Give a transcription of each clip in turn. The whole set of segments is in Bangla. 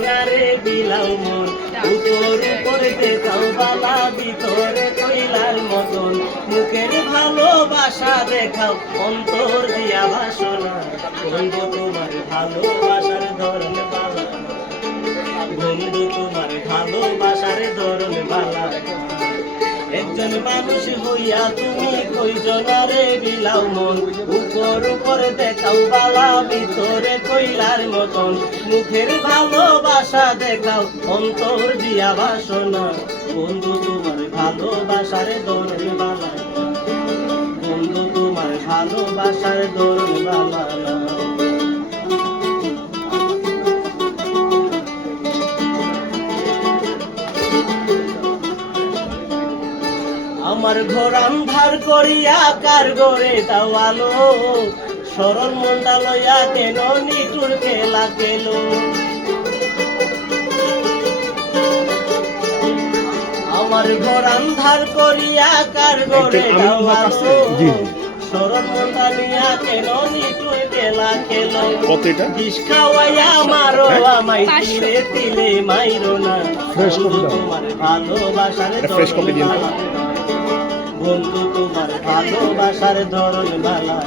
জনারে বিলাও মন উপর উপরে দেখাও বালা ভিতরে কইলার মতন মুখের ভালোবাসা দেখাও অন্তর দিয়া বাসনা বন্ধু তোমার ভালোবাসার ধরন বালা বন্ধু তোমার ভালোবাসার ধরন বালা একজন মানুষ হইয়া তুমি কইজনারে বিলাও মন উপর উপরে দেখাও বালা ভিতরে কইলার মতন মুখের ভালোবাসা দেখাও অন্তর দিয়া বাসনা বন্ধু তোমার ভালোবাসার ধরন বালা বন্ধু তোমার ভালোবাসার ধরন বালা আমার ঘর আন্ধার করিয়া কার ঘরে দাও আলো সরল মনটা লইয়া কেন নিটুর খেলা খেল আমার ঘর আন্ধার করিয়া কার ঘরে দাও আলো সরল মনটা লইয়া কেন নিটুর খেলা খেল বিষ খাওয়াইয়া মারো আমায় তিলে তিলে মাইরো না তোমার ভালোবাসার বন্ধু তোমার ভালোবাসার ধরন বালা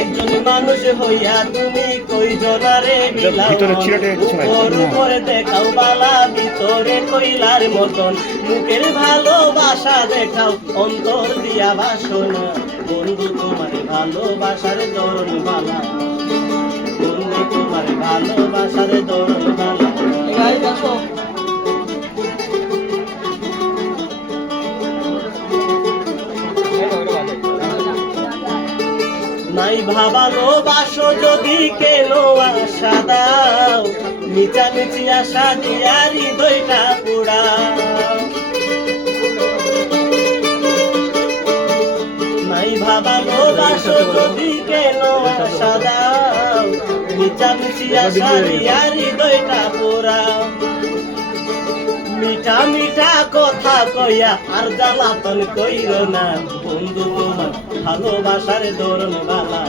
একজন মানুষ হইয়া তুমি কইজনারে বিলাও উপর উপরে দেখাও বালা ভিতরে কইলার মতন মুখের ভালোবাসা দেখাও অন্তর দিয়া বাসনা বন্ধু তোমার ভালোবাসার ধরন বালা বন্ধু তোমার ভালোবাসার ধরন বালা নাই ভাবালো বাসো যদি কেন আশা দাও মিচামিচি আশা দিয়া হৃদয়টা পুড়াও নাই ভাবালো বাসো যদি কেন আশা দাও মিচামিচি আশা দিয়া হৃদয়টা পুড়াও মিঠা মিঠা কথা কইয়া আর জ্বালাতন কইর না বন্ধু তোমার ভালোবাসার ধরন বালা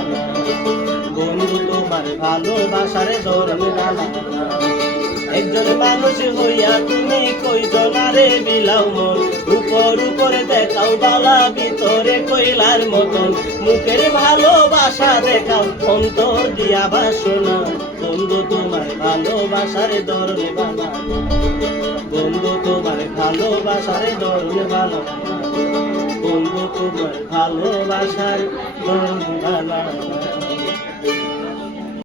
বন্ধু তোমার ভালোবাসার ধরন বালা একজন মানুষ হইয়া তুমি কইজনারে বিলাও মন উপর উপরে দেখাও বালা ভিতরে কইলার মতন মুখের ভালোবাসা দেখাও অন্তর দিয়া বাসনা বন্ধু তোমার ভালোবাসার ধরন বালা বন্ধু তোমার ভালোবাসার ধরন ভালো বন্ধু তোমার ভালোবাসার ধরন ভালো